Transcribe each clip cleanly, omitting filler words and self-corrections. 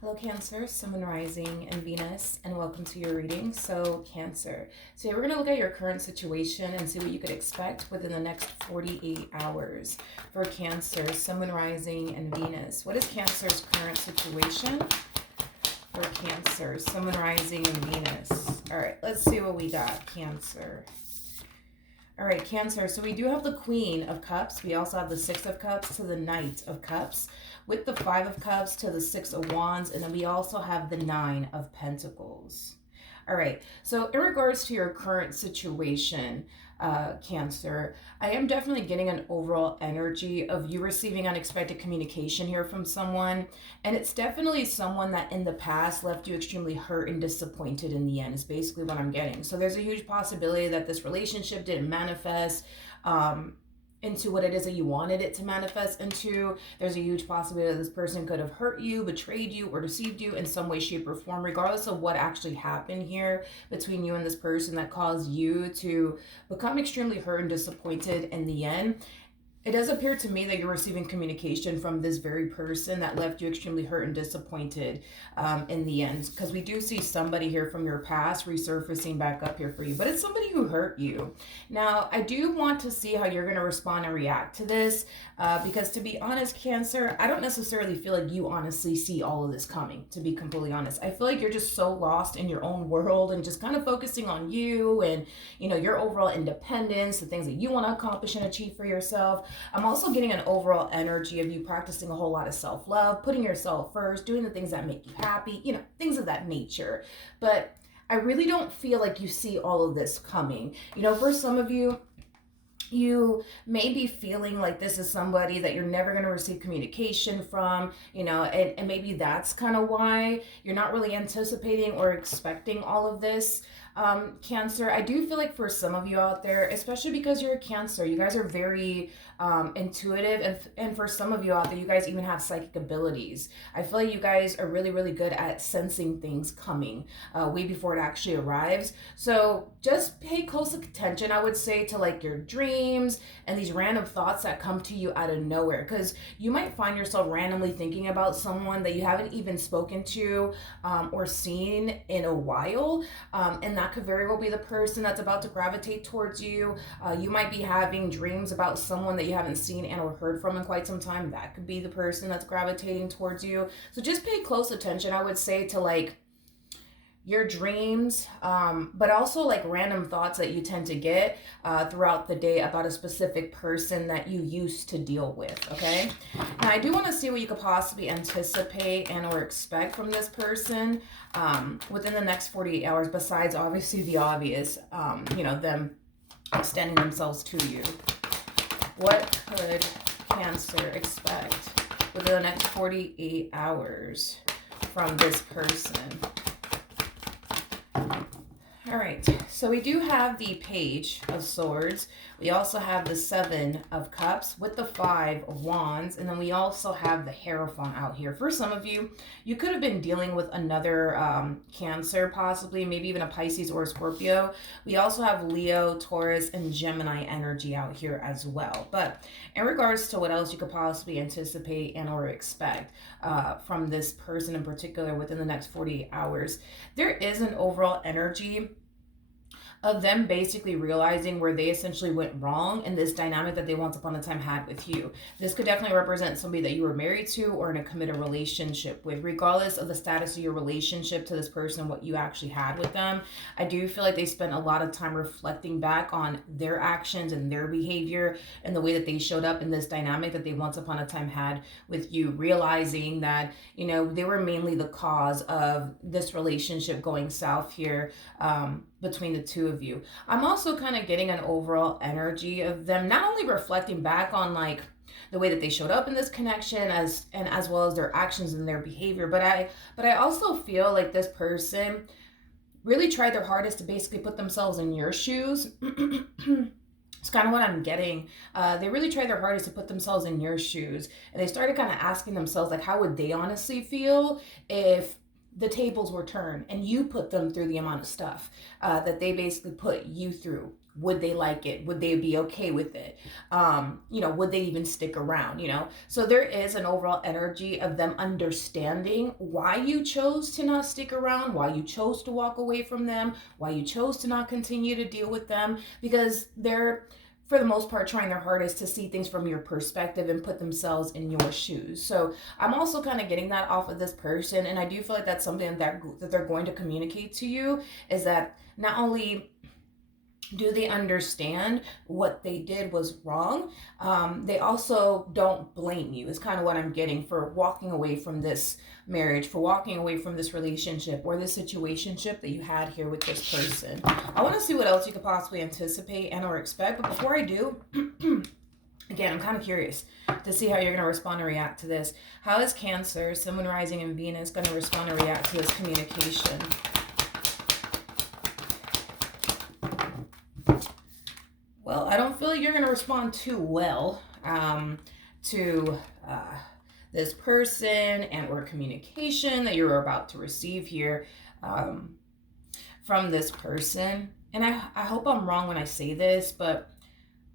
Hello, Cancer, Sun, Moon, Rising, and Venus, and welcome to your reading. So, Cancer. Today, we're going to look at your current situation and see what you could expect within the next 48 hours for Cancer, Sun, Moon, Rising, and Venus. What is Cancer's current situation? For Cancer, Sun, Moon, Rising, and Venus. All right, let's see what we got, Cancer. All right, Cancer. So we do have the Queen of Cups. We also have the Six of Cups to the Knight of Cups, with the Five of Cups to the Six of Wands, and then we also have the Nine of Pentacles. All right, so in regards to your current situation, Cancer, I am definitely getting an overall energy of you receiving unexpected communication here from someone, and it's definitely someone that in the past left you extremely hurt and disappointed in the end, is basically what I'm getting. So there's a huge possibility that this relationship didn't manifest into what it is that you wanted it to manifest into. There's a huge possibility that this person could have hurt you, betrayed you, or deceived you in some way, shape, or form, regardless of what actually happened here between you and this person that caused you to become extremely hurt and disappointed in the end. It does appear to me that you're receiving communication from this very person that left you extremely hurt and disappointed in the end. Because we do see somebody here from your past resurfacing back up here for you. But it's somebody who hurt you. Now, I do want to see how you're going to respond and react to this. Because to be honest, Cancer, I don't necessarily feel like you honestly see all of this coming, to be completely honest. I feel like you're just so lost in your own world and just kind of focusing on you and, you know, your overall independence, the things that you want to accomplish and achieve for yourself. I'm also getting an overall energy of you practicing a whole lot of self-love, putting yourself first, doing the things that make you happy, you know, things of that nature. But I really don't feel like you see all of this coming. You know, for some of you, you may be feeling like this is somebody that you're never going to receive communication from, you know, and maybe that's kind of why you're not really anticipating or expecting all of this. Cancer, I do feel like for some of you out there, especially because you're a Cancer, you guys are very intuitive, and for some of you out there, you guys even have psychic abilities. I feel like you guys are really, really good at sensing things coming way before it actually arrives. So just pay close attention, I would say, to like your dreams and these random thoughts that come to you out of nowhere, because you might find yourself randomly thinking about someone that you haven't even spoken to or seen in a while, and that could very well be the person that's about to gravitate towards you. You might be having dreams about someone that you haven't seen and or heard from in quite some time. That could be the person that's gravitating towards you. So just pay close attention, I would say, to like your dreams, but also like random thoughts that you tend to get throughout the day about a specific person that you used to deal with. Okay, now I do want to see what you could possibly anticipate and or expect from this person within the next 48 hours, besides obviously the obvious, you know, them extending themselves to you. What could Cancer expect within the next 48 hours from this person? All right, so we do have the Page of Swords. We also have the Seven of Cups with the Five of Wands. And then we also have the Hierophant out here. For some of you, you could have been dealing with another Cancer, possibly, maybe even a Pisces or a Scorpio. We also have Leo, Taurus, and Gemini energy out here as well. But in regards to what else you could possibly anticipate and or expect from this person in particular within the next 48 hours, there is an overall energy of them basically realizing where they essentially went wrong in this dynamic that they once upon a time had with you. This could definitely represent somebody that you were married to or in a committed relationship with, regardless of the status of your relationship to this person, what you actually had with them. I do feel like they spent a lot of time reflecting back on their actions and their behavior and the way that they showed up in this dynamic that they once upon a time had with you, realizing that, you know, they were mainly the cause of this relationship going south here between the two of you. I'm also kind of getting an overall energy of them not only reflecting back on like the way that they showed up in this connection as well as their actions and their behavior, but I also feel like this person really tried their hardest to basically put themselves in your shoes. It's kind of what I'm getting. They really tried their hardest to put themselves in your shoes, and they started kind of asking themselves, like, how would they honestly feel if the tables were turned and you put them through the amount of stuff that they basically put you through would they like it? Would they be okay with it? Would they even stick around? So there is an overall energy of them understanding why you chose to not stick around, why you chose to walk away from them, why you chose to not continue to deal with them, because they're, for the most part, trying their hardest to see things from your perspective and put themselves in your shoes. So I'm also kind of getting that off of this person, and I do feel like that's something that they're going to communicate to you, is that not only do they understand what they did was wrong, they also don't blame you, is kind of what I'm getting, for walking away from this marriage, for walking away from this relationship or this situationship that you had here with this person. I want to see what else you could possibly anticipate and or expect, but before I do, again, I'm kind of curious to see how you're going to respond and react to this. How is Cancer, Sun, Moon, Rising, and Venus going to respond and react to this communication? Well, I don't feel like you're going to respond too well to this person and or communication that you're about to receive here from this person. And I hope I'm wrong when I say this, but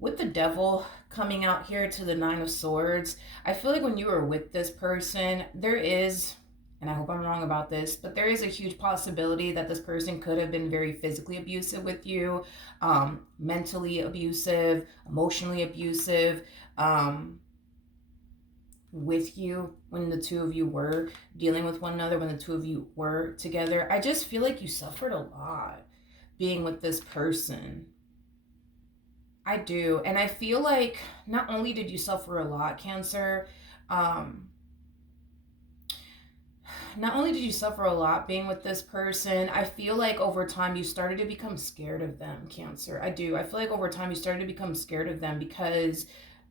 with the Devil coming out here to the Nine of Swords, I feel like when you are with this person, there is, and I hope I'm wrong about this, but there is a huge possibility that this person could have been very physically abusive with you, mentally abusive, emotionally abusive with you when the two of you were dealing with one another, when the two of you were together. I just feel like you suffered a lot being with this person. I do. And I feel like not only did you suffer a lot, Cancer, not only did you suffer a lot being with this person, I feel like over time you started to become scared of them, Cancer. I do. I feel like over time you started to become scared of them because,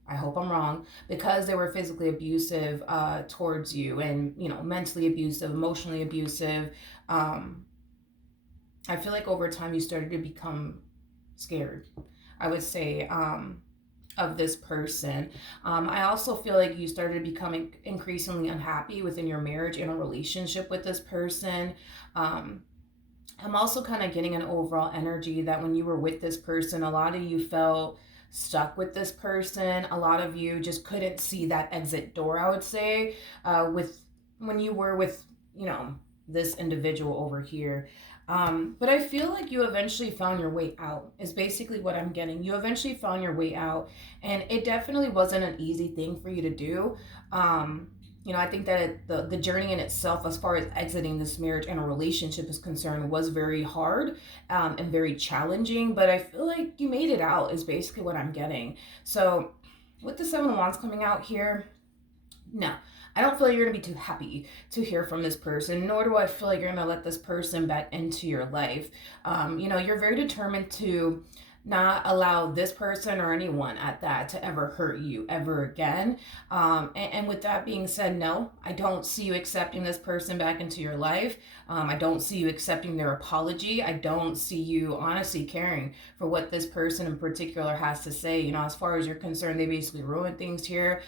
I hope I'm wrong, because they were physically abusive towards you, and, mentally abusive, emotionally abusive. I feel like over time you started to become scared, I would say, of this person. I also feel like you started becoming increasingly unhappy within your marriage and a relationship with this person. I'm also kind of getting an overall energy that when you were with this person, a lot of you felt stuck with this person. A lot of you just couldn't see that exit door, I would say, when you were with, this individual over here. But I feel like you eventually found your way out, is basically what I'm getting. You eventually found your way out, and it definitely wasn't an easy thing for you to do. I think that the journey in itself, as far as exiting this marriage and a relationship is concerned, was very hard and very challenging, but I feel like you made it out, is basically what I'm getting. So with the Seven of Wands coming out here, no, I don't feel like you're going to be too happy to hear from this person, nor do I feel like you're going to let this person back into your life. You're very determined to not allow this person or anyone at that to ever hurt you ever again. And with that being said, no, I don't see you accepting this person back into your life. I don't see you accepting their apology. I don't see you honestly caring for what this person in particular has to say. As far as you're concerned, they basically ruined things here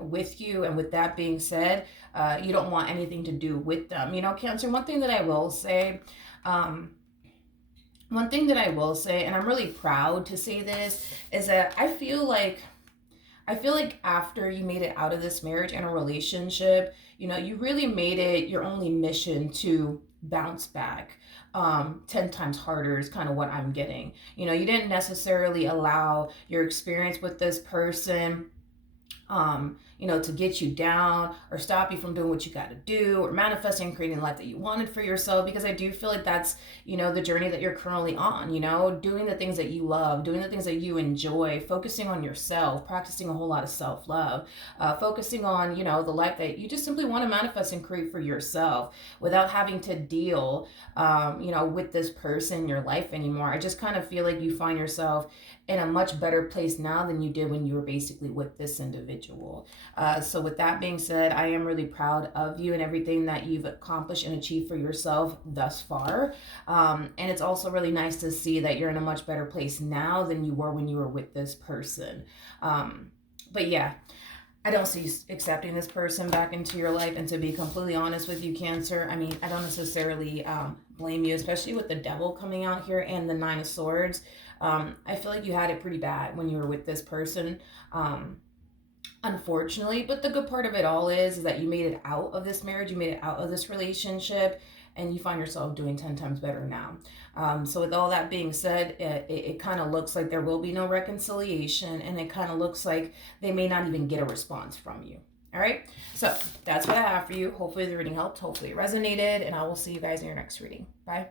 with you. And with that being said, you don't want anything to do with them. Cancer, one thing that I will say, and I'm really proud to say this, is that I feel like after you made it out of this marriage and a relationship, you really made it your only mission to bounce back 10 times harder, is kind of what I'm getting. You didn't necessarily allow your experience with this person to get you down or stop you from doing what you got to do or manifesting and creating the life that you wanted for yourself, because I do feel like that's, the journey that you're currently on, doing the things that you love, doing the things that you enjoy, focusing on yourself, practicing a whole lot of self-love, focusing on, the life that you just simply want to manifest and create for yourself without having to deal, with this person in your life anymore. I just kind of feel like you find yourself in a much better place now than you did when you were basically with this individual. So with that being said, I am really proud of you and everything that you've accomplished and achieved for yourself thus far. And it's also really nice to see that you're in a much better place now than you were when you were with this person. But yeah, I don't see you accepting this person back into your life. And to be completely honest with you, Cancer, I don't necessarily blame you, especially with the Devil coming out here and the Nine of Swords. I feel like you had it pretty bad when you were with this person. Unfortunately, but the good part of it all is that you made it out of this marriage, you made it out of this relationship, and you find yourself doing 10 times better now. So with all that being said, it kind of looks like there will be no reconciliation, and it kind of looks like they may not even get a response from you. All right, so that's what I have for you. Hopefully the reading helped, hopefully it resonated, and I will see you guys in your next reading. Bye.